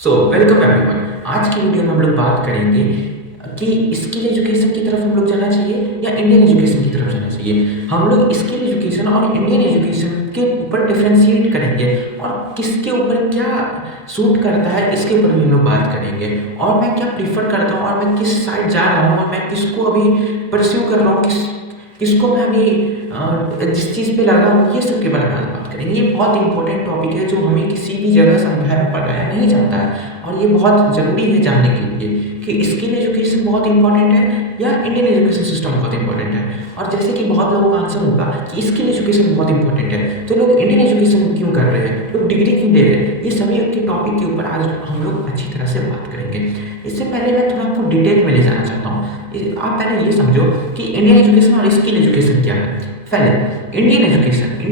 Welcome everyone. आज की video में हम लोग बात करेंगे कि स्किल एजुकेशन की तरफ हम लोग जाना चाहिए या इंडियन एजुकेशन की तरफ जाना चाहिए। हम लोग स्किल एजुकेशन और इंडियन एजुकेशन के ऊपर डिफरेंशिएट करेंगे और किसके ऊपर क्या सूट करता है इसके ऊपर भी हम लोग बात करेंगे, और मैं क्या प्रीफर करता हूँ और मैं किस साइड जा रहा हूँ और मैं किसको अभी परस्यू कर रहा हूँ, किसको मैं अभी जिस चीज़ पे लगा हूँ, ये सब के बारे में आज बात करेंगे। ये बहुत इंपॉर्टेंट टॉपिक है जो हमें किसी भी जगह समझाया पढ़ाया नहीं जाता है, और ये बहुत ज़रूरी है जानने के लिए कि स्किल एजुकेशन बहुत इंपॉर्टेंट है या इंडियन एजुकेशन सिस्टम बहुत इंपॉर्टेंट है। और जैसे कि बहुत लोगों का आंसर होगा कि स्किल एजुकेशन बहुत इंपॉर्टेंट है, तो लोग इंडियन एजुकेशन क्यों कर रहे हैं, लोग डिग्री क्यों ले रहे हैं, ये सभी के टॉपिक के ऊपर आज हम लोग अच्छी तरह से बात करेंगे। इससे पहले मैं थोड़ा आपको डिटेल में ले जाना चाहता हूँ। आप पहले ये समझो कि इंडियन एजुकेशन और स्किल एजुकेशन क्या है। पहले इंडियन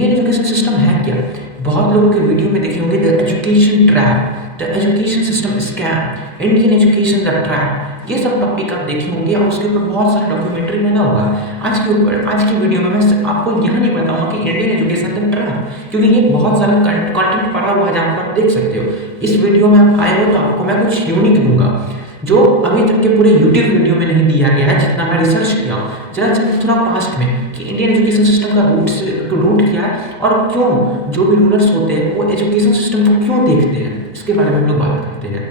एजुकेशन सिस्टम है क्या। बहुत लोगों के वीडियो में देखे होंगे the education trap, the education system scam, Indian education the trap, ये सब टॉपिक आप देखे होंगे और उसके ऊपर बहुत सारा डॉक्यूमेंट्री बना होगा। आज की वीडियो में मैं आपको यह नहीं बताऊंगा कि इंडियन एजुकेशन द ट्रैप, क्योंकि ये बहुत सारा कंटेंट पड़ा हुआ है जहाँ पर आप देख सकते हो। इस वीडियो में आप आए हो तो आपको मैं कुछ यूनिक दूंगा जो अभी तक के पूरे यूट्यूब वीडियो में नहीं दिया गया है, जितना मैं रिसर्च किया हूँ। जरा चलते थोड़ा पास्ट में कि इंडियन एजुकेशन सिस्टम का रूट क्या है और क्यों जो भी रूलर्स होते हैं वो एजुकेशन सिस्टम को क्यों देखते हैं, इसके बारे में हम लोग बात करते हैं।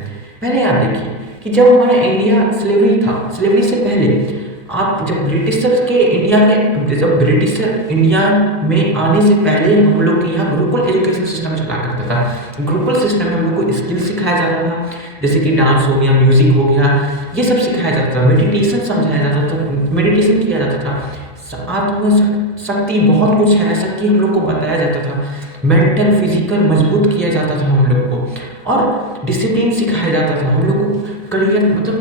पहले आप देखिए कि जब हमारा इंडिया स्लेवरी था, स्लेवरी से पहले आप जब ब्रिटिशर इंडिया में आने से पहले हम लोग के यहाँ गुरुकुल एजुकेशन सिस्टम चला करता था। गुरुकुल सिस्टम में हम लोग को स्किल सिखाया जाता था, जैसे कि डांस हो गया, म्यूजिक हो गया, ये सब सिखाया जाता था। मेडिटेशन समझाया जाता था, मेडिटेशन किया जाता था। आत्मशक्ति बहुत कुछ है ऐसा कि हम लोग को बताया जाता था। मेंटल फिजिकल मजबूत किया जाता था हम लोग को, और डिसिप्लिन सिखाया जाता था हम लोग को। करियर मतलब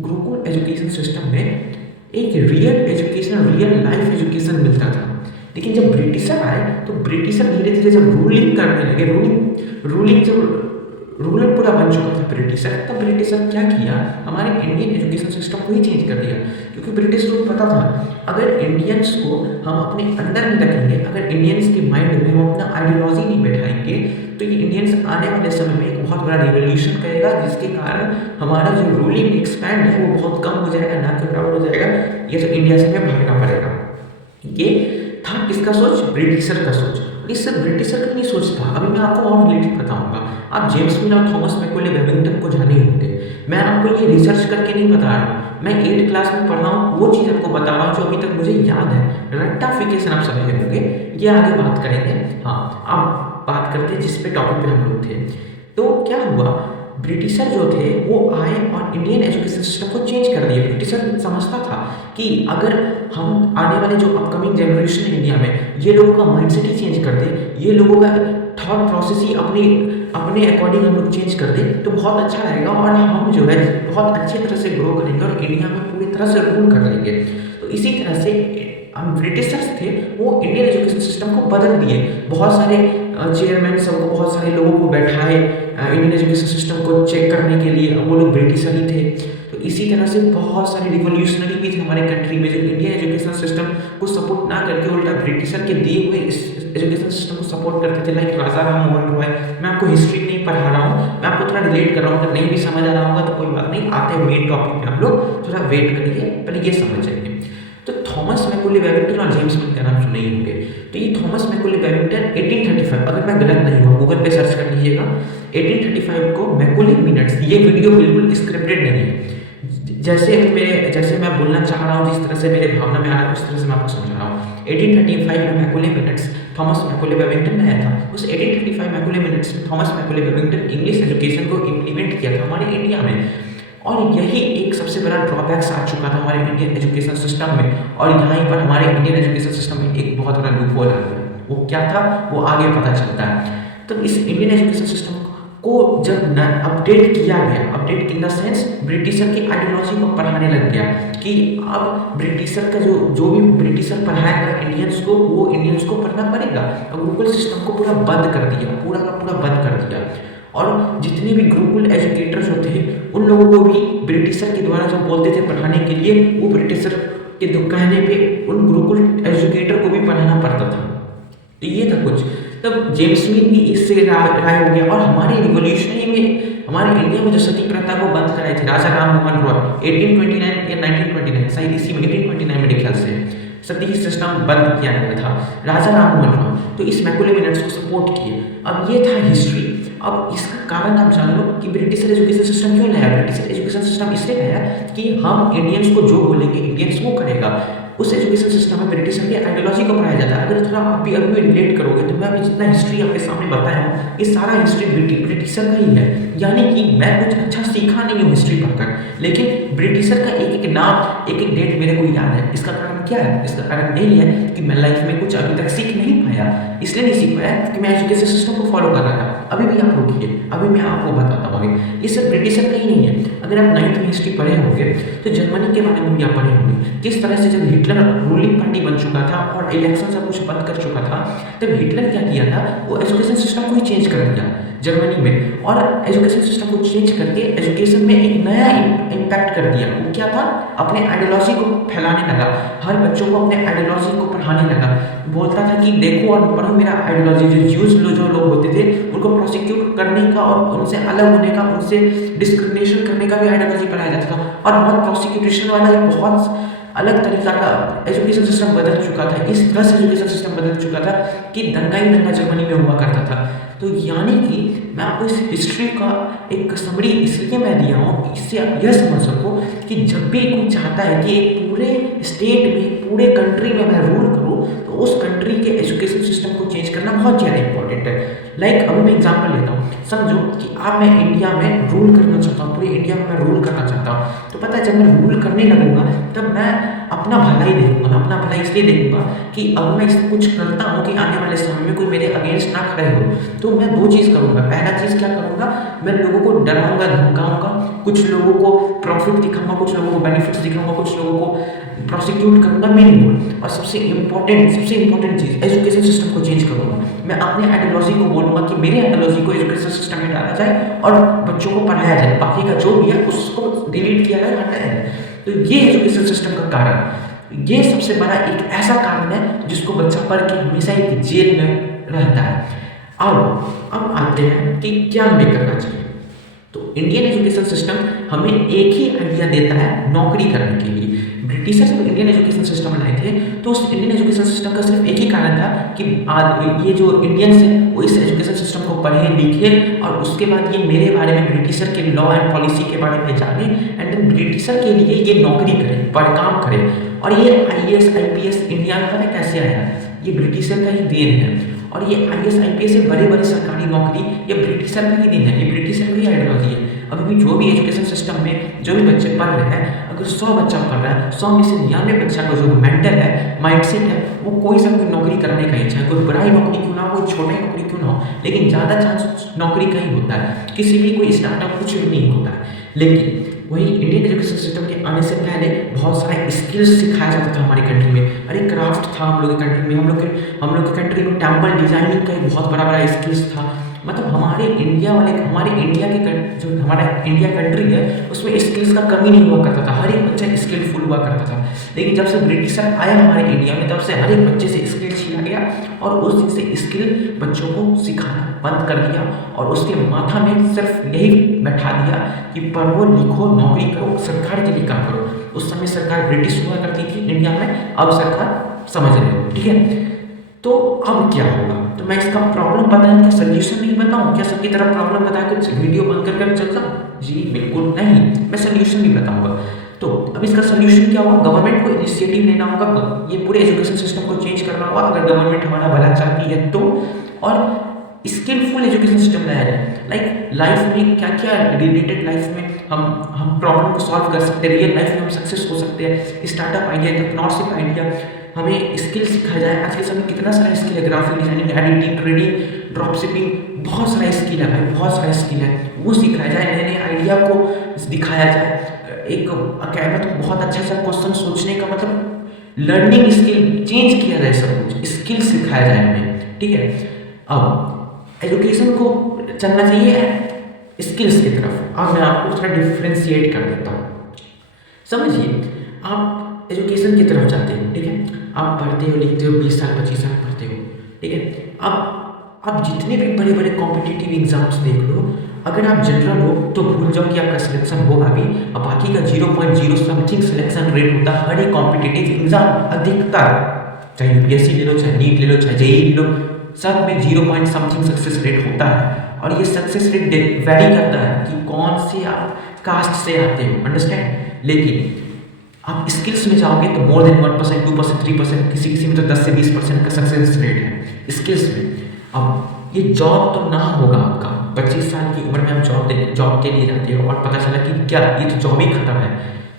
गुरुकुल एजुकेशन सिस्टम में एक रियल लाइफ एजुकेशन मिलता था। लेकिन जब ब्रिटिशर आए तो ब्रिटिशर धीरे धीरे जब रूलिंग करने लगे, रूलिंग जब रूलर पूरा बन चुका था ब्रिटिशर, तब ब्रिटिशर क्या किया, हमारे इंडियन एजुकेशन सिस्टम को ही चेंज कर दिया। क्योंकि ब्रिटिश को पता था अगर इंडियंस को हम अपने अंदर नहीं रखेंगे, अगर इंडियंस के माइंड में हम अपना आइडियोलॉजी नहीं बैठाएंगे, तो ये इंडियंस आने वाले समय में एक बहुत बड़ा रिवोल्यूशन करेगा, जिसके कारण हमारा जो रूलिंग एक्सपैंड है वो बहुत कम हो जाएगा, ना के बराबर हो जाएगा। ये तो इंडिया से हमें भागना पड़ेगा। ये था किसका सोच, ब्रिटिशर का सोच। इससे ब्रिटिशर का नहीं सोच था। अभी मैं आपको और रिलेटेड बताऊंगा। आप जेम्स मिल और थॉमस मैकॉले वेलिंगटन को जाने होंगे। मैं आपको ये रिसर्च करके नहीं बता रहा हूँ, मैं 8th क्लास में पढ़ा हूँ वो चीज़ आपको बता रहा हूँ जो अभी तक मुझे याद है। रट्टाफिकेशन आप समझे होंगे, ये आगे बात करेंगे। हाँ, अब बात करते हैं जिस पे टॉपिक पे हम लोग थे। तो क्या हुआ, ब्रिटिशर जो थे वो आए और इंडियन एजुकेशन सिस्टम को चेंज कर दिया। ब्रिटिशर समझता था कि अगर हम आने वाले जो अपकमिंग जनरेशन है इंडिया में, ये लोगों का माइंडसेट ही चेंज कर दे, ये लोगों का थॉट प्रोसेस ही अपने अकॉर्डिंग हम लोग चेंज कर दे तो बहुत अच्छा रहेगा, और हम जो है बहुत अच्छी तरह से ग्रो करेंगे और इंडिया में पूरी तरह से रूल कर लेंगे। तो इसी तरह से हम ब्रिटिशर्स थे वो इंडियन एजुकेशन सिस्टम को बदल दिए। बहुत सारे चेयरमैन सबको, बहुत सारे लोगों को बैठाए इंडियन एजुकेशन सिस्टम को चेक करने के लिए, वो लोग ब्रिटिशर ही थे। तो इसी तरह से बहुत सारे रिवोल्यूशनरी भी थे हमारे कंट्री में जो इंडियन एजुकेशन सिस्टम को सपोर्ट ना करके उल्टा ब्रिटिशर के दिए हुए एजुकेशन सिस्टम को सपोर्ट करते थे, लाइक राजा राम मोहन रॉय। मैं आपको हिस्ट्री नहीं पढ़ा रहा हूँ, मैं आपको थोड़ा रिलेट कर रहा हूँ। अगर नहीं भी समझ आ रहा होगा तो कोई बात नहीं, आते हैं मेन टॉपिक में हम लोग, थोड़ा वेट करिए, पहले ये समझ जाएंगे। तो थॉमस मैकॉले वेलिंगटन और जेम्स मिल का नाम सुने ही होंगे। तो ये थॉमस मैकॉले वेलिंगटन 1835, अगर मैं गलत नहीं हूँ गूगल पे सर्च कर लीजिएगा, 1835 को मैकॉले मिनट्स, ये वीडियो बिल्कुल स्क्रिप्टेड नहीं है। जैसे मैं बोलना चाह रहा हूँ, जिस तरह से मेरे भावना में आ रहा है उस तरह से मैं आपको समझा रहा हूँ। 1835 में Macaulay minutes Thomas Macaulay Wellington ने आया था। उस 1835 मैकॉले मिनट्स में Thomas Macaulay Wellington English education को इम्प्लीमेंट किया था हमारे इंडिया में, और यही एक सबसे बड़ा ड्रॉबैक्स आ चुका था हमारे इंडियन एजुकेशन सिस्टम में। और यहाँ पर हमारे इंडियन एजुकेशन सिस्टम में एक बहुत बड़ा लूपहोल आ गया। वो क्या था वो आगे पता चलता है। तो इस इंडियन एजुकेशन सिस्टम को जब अपडेट किया गया, update in the sense britisher की आइडियोलॉजी को पढ़ाने लग गया कि अब ब्रिटिशर का जो भी ब्रिटिशर पढ़ाएगा इंडियंस को, वो इंडियंस को पढ़ना पड़ेगा। और गुरुकुल सिस्टम को पूरा बंद कर दिया, पूरा का पूरा बंद कर दिया। और जितने भी गुरुकुल एजुकेटर्स होते हैं उन लोगों को भी ब्रिटिशर के द्वारा जो बोलते थे पढ़ाने के लिए, वो ब्रिटिशर के कहने पे उन गुरुकुल एजुकेटर को भी पढ़ाना पड़ता था। तो ये था कुछ। तब जेम्स मिल भी इससे राय हो गया, और हमारे रिवोल्यूशनरी में हमारे इंडिया में जो सती प्रथा को बंद कराई थी राजा राम मोहन रॉय 1829 या 1929, शायद इसी में 1829 मेरे ख्याल से सती सिस्टम बंद किया गया था राजा राम मोहन रॉय, तो इस मैकुले मिनट्स को सपोर्ट किए। अब ये था हिस्ट्री। अब इसका कारण आप जान लो कि ब्रिटिश एजुकेशन सिस्टम क्यों लाया। ब्रिटिश एजुकेशन सिस्टम इसलिए लाया कि हम इंडियंस को जो बोलेंगे इंडियंस वो करेगा। उस एजुकेशन सिस्टम में ब्रिटिशर की आइडियोलॉजी को पढ़ाया जाता है। अगर थोड़ा आप भी अभी रिलेट करोगे तो मैं अभी जितना हिस्ट्री आपके सामने बताया हूँ ये सारा हिस्ट्री ब्रिटिशर का ही है। यानी कि मैं कुछ अच्छा सीखा नहीं हूँ हिस्ट्री पढ़कर, लेकिन ब्रिटिशर का एक एक नाम एक एक डेट मेरे को याद है। इसका कारण क्या है? इसका कारण यही है कि मैं लाइफ में कुछ अभी तक सीख नहीं पाया। इसलिए नहीं सीख पाया कि मैं एजुकेशन सिस्टम को फॉलो कर रहा था। अभी भी आप रुकिए, अभी मैं आपको बताता हूँ आगे। ये सब ब्रिटिशर का ही नहीं है। अगर आप 9th में हिस्ट्री पढ़े होंगे तो जर्मनी के बारे में भी आप पढ़े होंगे। किस तरह से जब हिटलर रूलिंग पार्टी बन चुका था और इलेक्शन सब कुछ बंद कर चुका था, तब हिटलर क्या किया था, वो एजुकेशन सिस्टम को ही चेंज कर दिया जर्मनी में, और एजुकेशन सिस्टम को चेंज करके एजुकेशन में एक नया इम्पैक्ट कर दिया। वो क्या था, अपने आइडियोलॉजी को फैलाने लगा, हर बच्चों को अपने आइडियोलॉजी को पढ़ाने लगा। बोलता था कि देखो और पढ़ो मेरा आइडियोलॉजी। जो ज्यूज जो लोग होते थे उनको प्रोसिक्यूट करने का और उनसे अलग होने का, उनसे डिस्क्रिमिनेशन करने का भी आइडियोलॉजी पढ़ाया जाता था। और बहुत प्रोसिक्यूशन वाला बहुत अलग तरीका का एजुकेशन सिस्टम बदल चुका था। इस तरह से एजुकेशन सिस्टम बदल चुका था कि दंगा ही दंगा जर्मनी में हुआ करता था। तो यानी कि मैं आपको इस हिस्ट्री का एक समरी इसलिए मैं दिया हूँ, इससे आप यह समझ सको कि जब भी कोई चाहता है कि एक पूरे स्टेट में, पूरे कंट्री में मैं रूल करूँ, तो उस कंट्री के एजुकेशन सिस्टम को चेंज करना बहुत ज़्यादा इंपॉर्टेंट है। लाइक अभी मैं एग्जाम्पल लेता हूँ। समझो कि आप मैं इंडिया में रूल करना चाहता हूँ, पूरे इंडिया में मैं रूल करना चाहता हूँ। तो पता है जब मैं रूल करने लगूंगा तब मैं अपना भला ही देखूंगा। मैं अपना भला इसलिए देखूंगा कि अब मैं कुछ करता हूँ कि आने वाले समय में कोई मेरे अगेंस्ट ना खड़े हो। तो मैं दो चीज़ करूँगा। पहला चीज़ क्या करूँगा, मैं लोगों को डराऊंगा, धमकाऊंगा, कुछ लोगों को प्रॉफिट दिखाऊंगा, कुछ लोगों को बेनिफिट्स दिखाऊंगा, कुछ लोगों को प्रोसिक्यूट करूंगा, मिनिमम। और सबसे इंपॉर्टेंट चीज़ एजुकेशन सिस्टम को चेंज करूंगा। मैं अपने आइडियोलॉजी को बोलूंगा कि मेरे आइडियोलॉजी को एजुकेशन सिस्टम में डाला जाए और बच्चों को पढ़ाया जाए, बाकी का जो भी है उसको डिलीट किया जाए, हटाया जाए। तो ये एजुकेशन सिस्टम का कारण, ये सबसे बड़ा एक ऐसा कारण है जिसको बच्चा पढ़ के हमेशा एक जेल में रहता है। अब आते हैं कि क्या हमें करना चाहिए। तो इंडियन एजुकेशन सिस्टम हमें एक ही आइडिया देता है नौकरी करने के लिए। ब्रिटिशर्स जब इंडियन एजुकेशन सिस्टम लाए थे तो उस इंडियन एजुकेशन सिस्टम का सिर्फ एक ही कारण था कि ये जो इंडियंस हैं वो इस एजुकेशन सिस्टम को पढ़े लिखे और उसके बाद ये मेरे बारे में ब्रिटिशर के लॉ एंड पॉलिसी के बारे में जाने एंड देन ब्रिटिशर के लिए ये नौकरी करें, पर काम करें। और ये IAS IPS इंडिया में कैसे आया, ये ब्रिटिशर का ही देन है। और ये IAS IPS से बड़े बड़े सरकारी नौकरी ये ब्रिटिशर का ही दिन है, ये ब्रिटिशर की आइडियोलॉजी है। अभी भी जो भी एजुकेशन सिस्टम में जो भी बच्चे पढ़ रहे हैं, अगर 100 बच्चा पढ़ रहा है, 100 में से 99 बच्चा का जो मेंटल है, माइंडसेट है, वो कोई सा कोई नौकरी करने का इच्छा है, कोई बड़ा ही नौकरी क्यों ना हो, कोई छोटा ही नौकरी क्यों ना हो, लेकिन ज़्यादा चांस नौकरी का ही होता है। किसी भी कोई स्टार्टअप कुछ भी नहीं होता है। लेकिन वही इंडियन एजुकेशन सिस्टम के आने से पहले बहुत सारे स्किल्स सिखाया जाता था हमारी कंट्री में। अरे क्राफ्ट था हम लोग की कंट्री में, हम लोग की कंट्री में टेम्पल डिजाइनिंग का एक बहुत बड़ा स्किल्स था। मतलब हमारे इंडिया के जो हमारा इंडिया कंट्री है उसमें स्किल्स का कमी नहीं हुआ करता था, हर एक बच्चा स्किलफुल हुआ करता था। लेकिन जब से ब्रिटिशर आया हमारे इंडिया में तब से हर एक बच्चे से स्किल छीना गया और उस दिन से स्किल बच्चों को सिखाना बंद कर दिया और उसके माथा में सिर्फ यही बैठा दिया कि पढ़ो लिखो नौकरी करो, सरकार के लिए काम करो। उस समय सरकार ब्रिटिश हुआ करती थी इंडिया में, अब सरकार समझ रहे हो, ठीक है। तो अब क्या होगा, तो मैं इसका प्रॉब्लम बताऊं क्या सल्यूशन नहीं बताऊं क्या, सबकी तरफ प्रॉब्लम बता कर वीडियो बंद कर चल जाऊं? जी बिल्कुल नहीं, मैं सल्यूशन भी बताऊंगा। तो अब इसका सल्यूशन क्या होगा, गवर्नमेंट को इनिशिएटिव लेना होगा, ये पूरे एजुकेशन सिस्टम को चेंज करना होगा अगर गवर्नमेंट हमारा भला चाहती है तो। और स्किलफुल एजुकेशन सिस्टम लाया जाए। लाइक लाइफ में क्या क्या रिलेटेड लाइफ में हम प्रॉब्लम को सॉल्व कर सकते हैं, रियल लाइफ में हम सक्सेस हो सकते हैं। स्टार्टअप आइडिया, एंटरप्रेन्योरशिप आइडिया, हमें स्किल सिखाया जाए। आज के समय कितना सारा स्किल है, graphic designing, editing, trading, drop shipping, बहुत सारा स्किल है भाई, बहुत सारा स्किल है, वो सिखाया जाए। नए नए आइडिया को दिखाया जाए। एक मतलब बहुत अच्छा सा क्वेश्चन सोचने का मतलब लर्निंग स्किल चेंज किया जाए, सब कुछ स्किल सिखाया जाए हमें, ठीक है। अब एजुकेशन को चलना चाहिए स्किल्स की तरफ। अब मैं आपको थोड़ा डिफ्रेंशिएट कर देता हूँ। समझिए, आप एजुकेशन की तरफ जाते हो, ठीक है, आप पढ़ते हो लिखते हो, 20 साल 25 साल पढ़ते हो, ठीक है। अब आप जितने भी बड़े बड़े कॉम्पिटिटिव एग्जाम्स देख लो, अगर आप जनरल हो तो भूल जाओ कि आपका सिलेक्शन होगा भी, और बाकी का 0.0 समथिंग सिलेक्शन रेट होता है हर एक कॉम्पिटिटिव एग्जाम अधिकतर, चाहे यूपीएससी ले लो, चाहे नीट ले लो, चाहे जेईई ले लो, सब में 0 पॉइंट समथिंग सक्सेस रेट होता है। और ये सक्सेस रेट वेरी करता है कि कौन से आप कास्ट से आते हो, अंडरस्टैंड। लेकिन आप स्किल्स में जाओगे तो मोर देन 1%, 2%, 3%, किसी किसी में तो 10 से 20% का सक्सेस रेट है स्किल्स में। अब ये जॉब तो ना होगा आपका, 25 साल की उम्र में आप जॉब के लिए जाते हो और पता चला कि क्या ये तो जॉब ही खत्म है,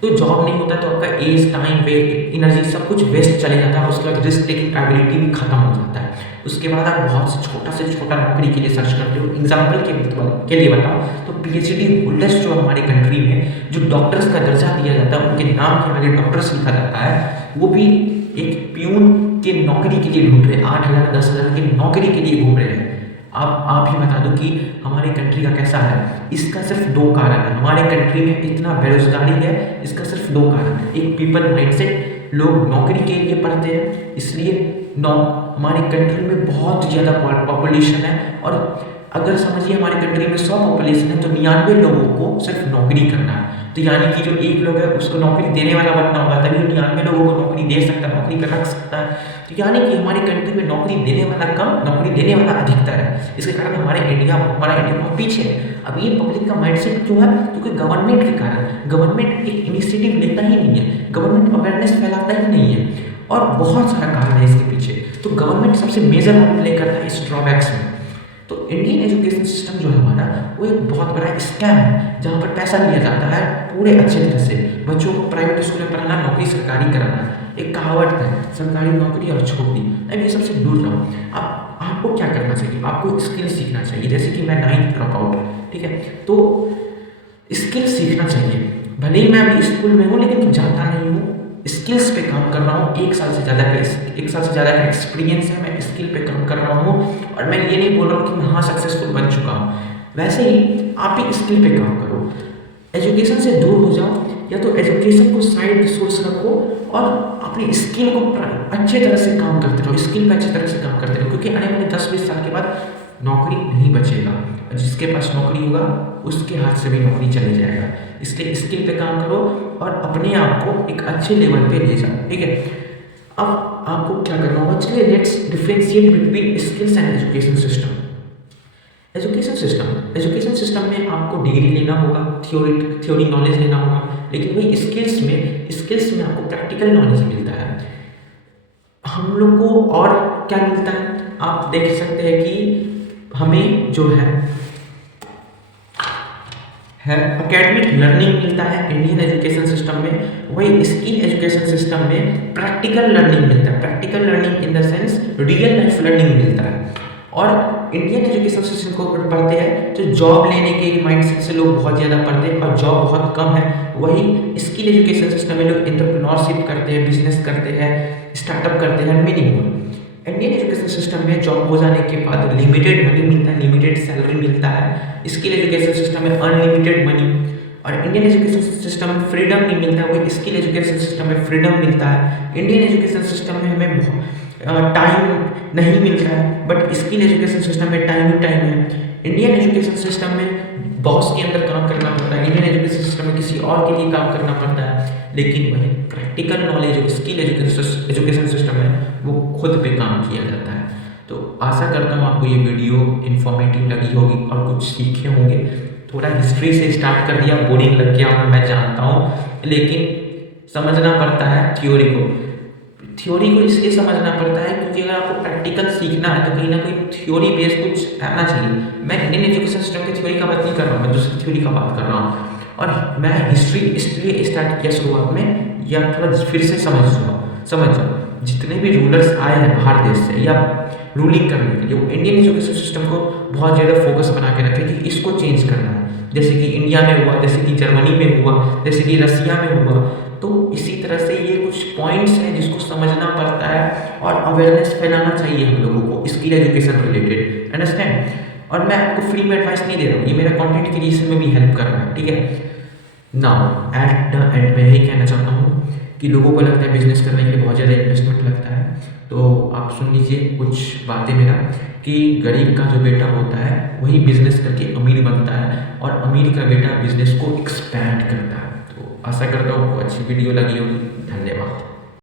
तो जॉब नहीं होता तो आपका एज, टाइम, वे, एनर्जी सब कुछ वेस्ट चले जाता है। उसके बाद रिस्क टेकिंग एबिलिटी भी खत्म हो जाता है। उसके बाद आप बहुत से छोटा नौकरी के लिए सर्च करते हो। एग्जाम्पल के लिए बताओ तो पीएचडी होल्डर्स जो हमारे कंट्री में जो डॉक्टर्स का दर्जा दिया जाता है, उनके नाम के आगे डॉक्टर्स लिखा जाता है, वो भी एक प्यून के नौकरी के लिए ढूंढ रहे हैं, 8,000 10,000 की नौकरी के लिए घूम रहे हैं। आप ही बता दो कि हमारे कंट्री का कैसा है। इसका सिर्फ 2 कारण है, हमारे कंट्री में इतना बेरोजगारी है, इसका सिर्फ 2 कारण है। एक पीपल माइंडसेट, लोग नौकरी के लिए पढ़ते हैं, इसलिए हमारे कंट्री में बहुत ज़्यादा पॉपुलेशन है। और अगर समझिए हमारे कंट्री में 100 पॉपुलेशन है तो 99 लोगों को सिर्फ नौकरी करना है। तो यानी कि जो एक लोग है उसको नौकरी देने वाला बनना होगा, तभी 99 लोगों को नौकरी दे सकता है, नौकरी पर रख सकता है। तो यानी कि हमारी कंट्री में नौकरी देने वाला कम, नौकरी देने वाला अधिकतर है। इसके कारण हमारा इंडिया बहुत पीछे है। अब ये पब्लिक का माइंडसेट क्यों है? क्योंकि गवर्नमेंट के कारण, गवर्नमेंट एक इनिशिएटिव लेता ही नहीं है, गवर्नमेंट अवेयरनेस फैलाता ही नहीं है, और बहुत सारा कारण है इसके पीछे। तो गवर्नमेंट सबसे मेजर रोल प्ले करता है इस ड्रॉबैक्स में। तो इंडियन एजुकेशन सिस्टम जो है हमारा, वो एक बहुत बड़ा स्कैम है, जहाँ पर पैसा लिया जाता है पूरे अच्छे तरह से। बच्चों को प्राइवेट स्कूल में पढ़ाना, नौकरी सरकारी कराना। एक कहावत है, सरकारी नौकरी और छोकरी। अब ये सबसे दूर रहो। आपको क्या करना चाहिए? आपको स्किल सीखना चाहिए। जैसे कि मैं 9th ड्रॉप आउट, ठीक है, तो स्किल सीखना चाहिए। भले ही मैं अभी स्कूल में हूँ लेकिन जाता नहीं हूँ, स्किल्स पे काम कर रहा हूँ। 1 साल से ज़्यादा का एक्सपीरियंस है, मैं स्किल पे काम कर रहा हूँ। और मैं ये नहीं बोल रहा हूँ कि मैं हाँ सक्सेसफुल बन चुका हूँ। वैसे ही आप भी स्किल पे काम करो, एजुकेशन से दूर हो जाओ, या तो एजुकेशन को साइड सोर्स रखो और अपनी स्किल को अच्छे तरह से काम करते रहो, स्किल पे अच्छे तरह से काम करते रहो। क्योंकि आने वाले 10-20 साल के बाद नौकरी नहीं बचेगा, जिसके पास नौकरी होगा उसके हाथ से भी नौकरी चले जाएगा। इसलिए स्किल पे काम करो और अपने आप को एक अच्छे लेवल पे ले जाओ, ठीक है। अब आपको क्या करना होगा? चलिए let's differentiate between skills and education system. Education system में आपको डिग्री लेना होगा, थ्योरी नॉलेज लेना होगा, लेकिन वही स्किल्स में आपको प्रैक्टिकल नॉलेज मिलता है। हम लोग को और क्या मिलता है? आप देख सकते हैं कि हमें जो है एकेडमिक लर्निंग मिलता है इंडियन एजुकेशन सिस्टम में। वही स्किल एजुकेशन सिस्टम में प्रैक्टिकल लर्निंग मिलता है। Practical learning in the sense real life learning मिलता है। और इंडियन एजुकेशन सिस्टम को पढ़ते हैं तो जॉब लेने के माइंडसेट से लोग बहुत ज़्यादा पढ़ते हैं और जॉब बहुत कम है। वही स्किल एजुकेशन सिस्टम में लोग एंटरप्रेन्योरशिप करते हैं, बिजनेस करते हैं, स्टार्टअप करते हैं, मिनिमम। इंडियन एजुकेशन सिस्टम में जॉब हो जाने के बाद लिमिटेड मनी मिलता है, लिमिटेड सैलरी मिलता है। स्किल एजुकेशन सिस्टम में अनलिमिटेड मनी। और इंडियन एजुकेशन सिस्टम में फ्रीडम नहीं मिलता है, वही स्किल एजुकेशन सिस्टम में फ्रीडम मिलता है। इंडियन एजुकेशन सिस्टम में हमें टाइम नहीं मिलता है, बट स्किल एजुकेशन सिस्टम में टाइम ही टाइम है। इंडियन एजुकेशन सिस्टम में बॉस के अंदर काम करना पड़ता है, इंडियन एजुकेशन सिस्टम में किसी और के लिए काम करना पड़ता है। लेकिन वही प्रैक्टिकल नॉलेज जो स्किल एजुकेशन सिस्टम है वो खुद पे काम किया जाता है। तो आशा करता हूँ आपको ये वीडियो इन्फॉर्मेटिव लगी होगी और कुछ सीखे होंगे। थोड़ा हिस्ट्री से स्टार्ट कर दिया, बोरिंग लग गया होगा मैं जानता हूँ, लेकिन समझना पड़ता है थ्योरी को इसलिए समझना पड़ता है क्योंकि अगर आपको प्रैक्टिकल सीखना है तो कहीं ना कहीं थ्योरी बेस्ड कुछ आना चाहिए। मैं इंडियन एजुकेशन सिस्टम की थ्योरी का बात नहीं कर रहा हूँ, मैं दूसरी थ्योरी का बात कर रहा हूँ। और मैं हिस्ट्री इसलिए स्टार्ट किया शुरुआत में, या थोड़ा फिर से समझ जाओ जितने भी रूलर्स आए हैं बाहर देश से या रूलिंग करने के लिए, वो इंडियन एजुकेशन सिस्टम को बहुत ज़्यादा फोकस बना के रखे कि इसको चेंज करना है। जैसे कि इंडिया में हुआ, जैसे कि जर्मनी में हुआ, जैसे कि रसिया में हुआ। तो इसी तरह से ये कुछ पॉइंट्स हैं जिसको समझना पड़ता है और अवेयरनेस फैलाना चाहिए हम लोगों को स्किल एजुकेशन रिलेटेड, अंडरस्टैंड। और मैं आपको फ्री में एडवाइस नहीं दे रहा हूँ, ये मेरा कंटेंट क्रिएशन में भी हेल्प कर रहा है, ठीक है। नाउ एट द एंड में यही कहना चाहता हूँ कि लोगों को लगता है बिज़नेस करने के लिए बहुत ज़्यादा इन्वेस्टमेंट लगता है। तो आप सुन लीजिए कुछ बातें मेरा, कि गरीब का जो बेटा होता है वही बिज़नेस करके अमीर बनता है और अमीर का बेटा बिज़नेस को एक्सपैंड करता है। तो आशा करता हूँ आपको अच्छी वीडियो लगी होगी। धन्यवाद।